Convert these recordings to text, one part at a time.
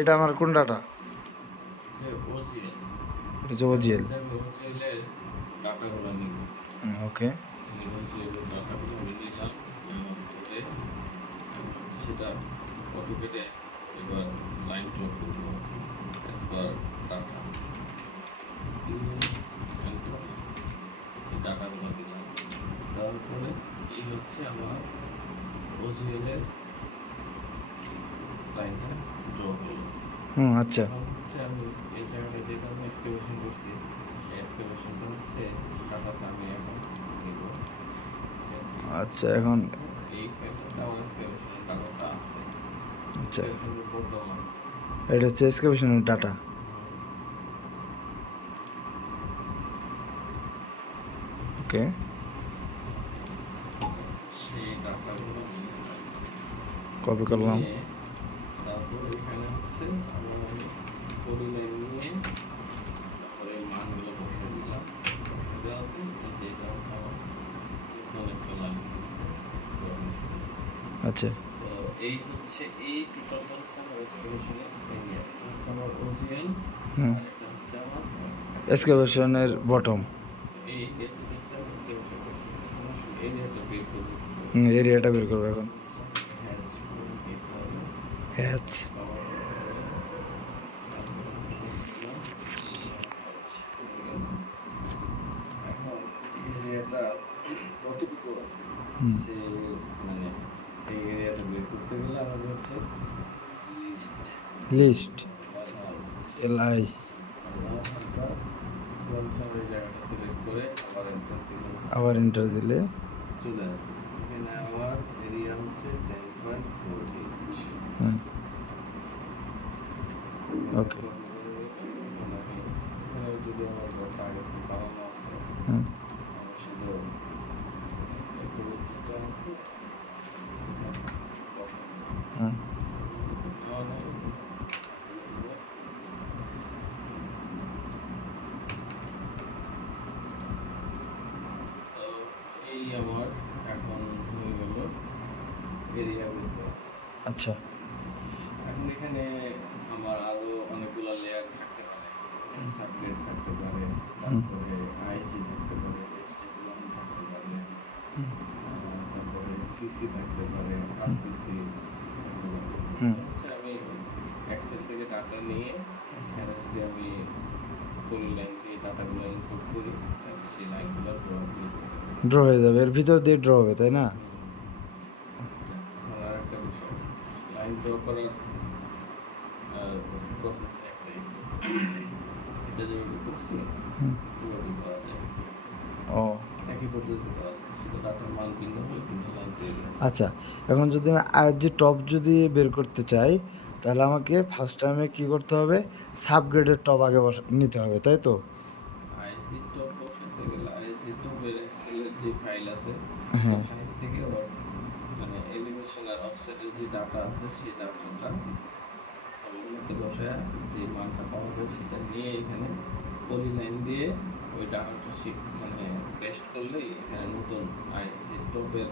এটা আমার কোন ডাটা? এটা হচ্ছে ওজিএল। ওকে। সেটা কপি কেটে এবার লাইন ড্র করব অ্যাজ পার ডাটা ডাটাগুলো দিলাম। তারপরে এই হচ্ছে আমার ওজিএল এর লাইনটা ড্র হলো। আচ্ছা হচ্ছে আমি এই জায়গাটা যেটা আমি এক্সক্যাভেশন করছি সেই এক্সক্যাভেশনটা হচ্ছে ডাটাটা আমি এখন নিব। আচ্ছা এখন এই ফাইলটা আমার এক্সক্যাভেশনের ডাটাটা আছে। আচ্ছা এক্সক্যাভেশনের বর্তমান এটা হচ্ছে এক্সকাভেশনের ডাটা। ওকে। সেই ডাটাগুলো কপি করলাম। তারপর এখানে হচ্ছে আমার আমি পলি লাইন নিয়ে তারপরে মানগুলো বসিয়ে দিলাম। বসিয়ে দেওয়াতে যেটা হচ্ছে আমার নতুন একটা লাইন হচ্ছে। আচ্ছা তো এই হচ্ছে এই টোটালটা হচ্ছে আমার এক্সক্যাভেশনের এরিয়া। এটা হচ্ছে আমার ওজিএল আর এটা হচ্ছে আমার এক্সকাভেশনের বটম। এই এরিয়াটা হচ্ছে আমার এক্সক্যাভেশন করছি। এরিয়াটা বের করব। এরিয়াটা বের করবো এখন। হ্যাচ করে দিতে হবে। হ্যাচ। এখন এরিয়াটা কতটুকু আছে সে মানে এই এরিয়াটা বের করতে গেলে আমাদের হচ্ছে লিস্ট এলআই এই জায়গাটা সিলেক্ট করে আবার এন্টার দিলে চলে আসবে। এখানে আমার এরিয়া হচ্ছে 10.48। ওকে। যদি আমার ঘরটা আগে থেকে বানানো আছে শুধু একটু যেটা আছে এই আমার এখন হয়ে গেল এরিয়া গুলো। আচ্ছা এখন এখানে আমার আরো অনেকগুলো লেয়ার থাকতে পারে, সাবগ্রেড থাকতে পারে, তারপরে আইসি থাকতে পারে, স্টেপলাইন থাকতে পারে, তারপরে সিসি থাকতে পারে, আরসিসি থাকতে পারে। হচ্ছে আমি এক্সেল থেকে ডাটা নিয়ে এখানে যদি আমি পলি লাইন দিয়ে ডাটাগুলো ইনপুট করি তাহলে সেই লাইনগুলো ড্র হয়ে যাবে, এর ভিতর দিয়ে ড্র হবে তাই না? আর একটা বিষয় লাইন ড্র করার প্রসেস একটাই, এটা যেভাবে করছি এভাবেই করা যায়। ও একই পদ্ধতিতে করা যায়, শুধু ডাটার মান ভিন্ন হলে ভিন্ন লাইন তৈরি হয়। আচ্ছা এখন যদি আমি আইএসজি টপ যদি বের করতে চাই তাহলে আমাকে ফার্স্ট টাইমে কি করতে হবে? সাবগ্রেডের টপ আগে নিতে হবে তাই তো? আইএসজি টপ বসাতে গেলে আইএসজি টপের এক্সেলের যে ফাইল আছে সেই হ্যাঁ ফাইল থেকে ওর মানে এলিভেশন আর অফসেটের যে ডাটা আছে সেই ডাটাটা ওগুলোতে বসায় যে মানটা পাওয়া যায় সেটা নিয়ে এখানে পলি লাইন দিয়ে ওই ডাটাটা মানে পেস্ট করলে এখানে নতুন আইএসজি টপের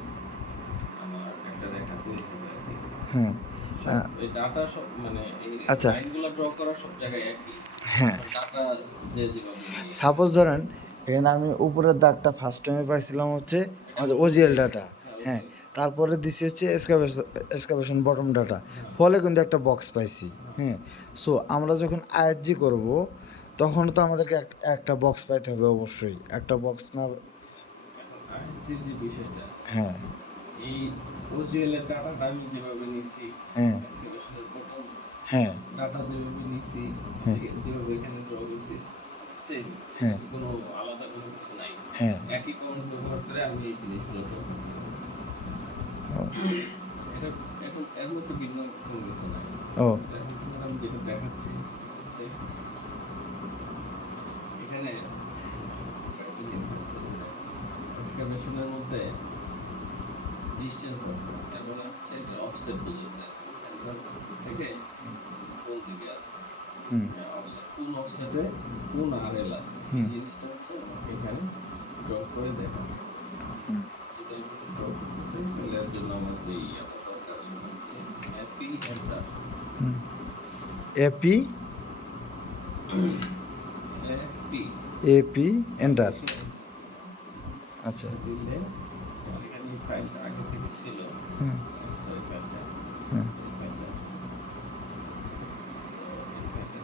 আমার একটা রেখা তৈরি হবে আর কি। হ্যাঁ এই ডাটা সব মানে এই আচ্ছা লাইনগুলো ড্র করা সব জায়গায় একই, হ্যাঁ ডাটা যে যেভাবে সাপোজ ধরেন এখানে আমি উপরের দাগটা ফার্স্ট টাইমে পাইছিলাম হচ্ছে আমাদের ওজিএল ডাটা, হ্যাঁ তারপরে দিচ্ছি হচ্ছে এক্সকাভেশন বটম ডাটা, ফলে কিন্তু একটা বক্স পাইছি। হ্যাঁ সো আমরা যখন আইএসজি করব তখন তো আমাদেরকে একটা বক্স পাইতে হবে, অবশ্যই একটা বক্স না। আইএসজির যে বিষয়টা হ্যাঁ এই ওজিএল এর ডাটাটা আমি যেভাবে নিছি হ্যাঁ এক্সেলের প্রথম হ্যাঁ ডাটা যেভাবে নিছি হ্যাঁ যেভাবে এখানে ড্র করছি সেম, হ্যাঁ কোনো আলাদা কোনো কিছু নাই, হ্যাঁ একই কমান্ড ব্যবহার করে আমি এই জিনিসগুলো ড্র করব। এটা এখন এর মধ্যে ভিন্ন কোনো কিছু নাই। ও এখন আমি যেটা দেখাচ্ছি হচ্ছে এখানে এক্সকাভেশনের মধ্যে ডিসটেন্স আছে এবং হচ্ছে এটা অফসেট বুঝেছে সেন্টার থেকে কোন দিকে আছে, অফসেট কোন অফসেটে কোন আরএল আছে এই জিনিসটা হচ্ছে আমাকে এখানে ড্র করে দেখানো। যেটা আমি ড্র করতেছি তাহলে এর জন্য আমার যে ইয়াটা দরকার সেটা হচ্ছে হ্যাপি এন্টার। এপি এপি এপি এন্টার। আচ্ছা। দিলে এখানে এই ফাইলটা আগে থেকে ছিল, হ্যাঁ এই ফাইলটা হ্যাঁ এই ফাইলটা এই ফাইলটা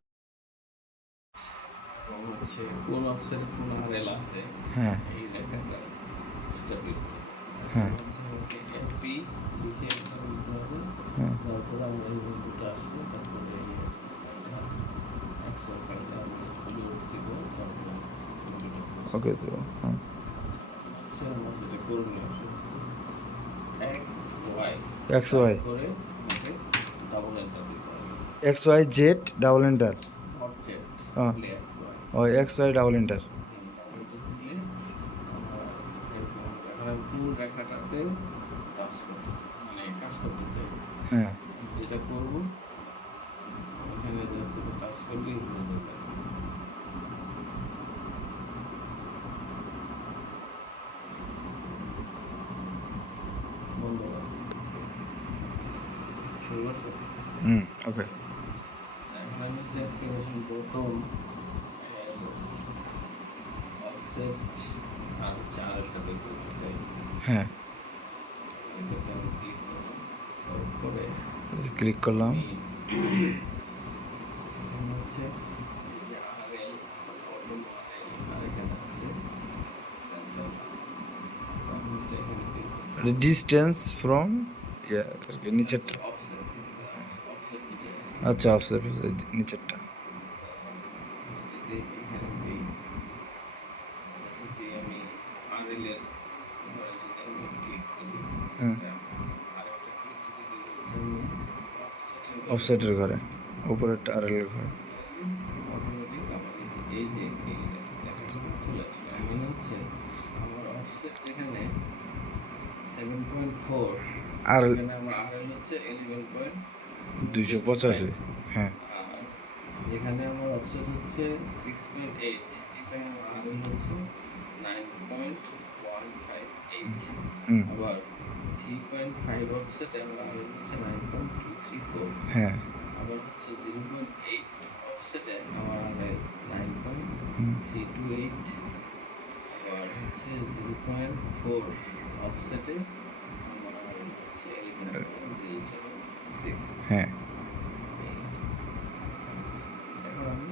হচ্ছে কোন অফসেটে কোন আরএল আছে হ্যাঁ এই লেখাটা সেটা বের করতে হবে। হ্যাঁ। হচ্ছে এপি লিখে এখানে দিতে হবে, হ্যাঁ তারপরে আমরা এই বিন্দুটা আসবে, তারপরে এই এক্সও ফাইলটা আমরা লোড দিব, তারপরে বিন্দুটা post ওকে তো হ্যাঁ হচ্ছে আমরা যেটা করণীয় সেটা হচ্ছে এক্স ওয়াই এক্স ওয়াই করে আমাকে ডাবল এন্টার দিতে হবে, X Y Z double enter. Not Z, হ্যাঁ। Only X Y. ও X Y double enter. Double enter দিলে আমরা এরকম এখন পুরো রেখাটাতে টাচ করতে চাই, মানে কাজ করতে চাই, হ্যাঁ যেটা করব এখানে জাস্ট এটা টাচ করলেই হয়ে যাবে। বন্ধ কর। শুরু করছে? হুম ওকে আচ্ছা, এখন আমি হচ্ছে এক্সক্লেমেশন প্রথম অফসেট আর হচ্ছে আরএলটা বের করতে চাই। হ্যাঁ এটাতে আমি ক্লিক করে ক্লিক করলাম। আমি এখানে হচ্ছে এই যে আরএল বটম আরএল আর এখানে আছে সেন্টার, আমি এটা এখানে ক্লিক করতে ডিস্টেন্স ফ্রম নিচেরটা। অফসেট অফসেট দিতে আচ্ছা অফসেট নিচেরটা। যদি এখানে দিই, যদি আমি আরএল এর ধরো যদি আমি ক্লিক করি, হ্যাঁ আরেকটা ক্লিক যদি দিই হচ্ছে আমি অফসেটের অফসেটের ঘরে উপরেরটা আর এর ঘরে। অটোমেটিক আমার এই যে এই লেখাগুলো চলে আসবে। আমি হচ্ছে আমার অফসেট যেখানে 7.4, আর এখানে আমার আরএল হচ্ছে 285 হ্যাঁ আর যেখানে আমার অফসেট হচ্ছে 6.8, এখানে আমার আরএল হচ্ছে 9.158, হুম আবার 3.5 অফসেটে আমার আরএল হচ্ছে 9.234, হ্যাঁ আবার হচ্ছে 0.8 অফসেটে আমার আরএল হুম 9.328, আবার হচ্ছে 0.4 অফসেটে আমার আরএল হচ্ছে 11.076। হ্যাঁ এখন আমি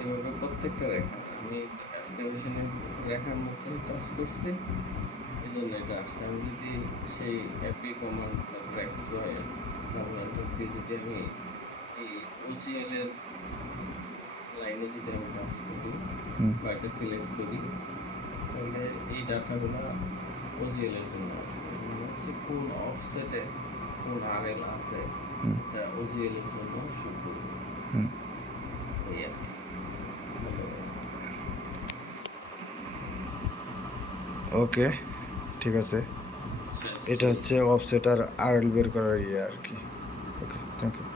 এভাবে প্রত্যেকটা রেখা আমি এক্সক্লেমেশনের রেখার মধ্যে টাচ করছি, এই জন্য এটা আসছে। আমি যদি সেই এপি কমান্ড তারপর এক্স ওয়াই ডাবল এন্টার দিয়ে যদি আমি এই ওজিএল এর লাইনে যদি আমি টাচ করি হুম বা এটা সিলেক্ট করি, তাহলে এই ডাটাগুলো ওজিএল এর জন্য আসবে। মানে হচ্ছে কোন অফসেটে কোন আরএল আছে হুম এটা ওজিএল এর জন্য শো করবে, হুম এই আর কি। ধন্যবাদ। ওকে ঠিক আছে। শেষ। এটা হচ্ছে অফসেট আর আরএল বের করার ইয়ে আর কি। Okay thank you.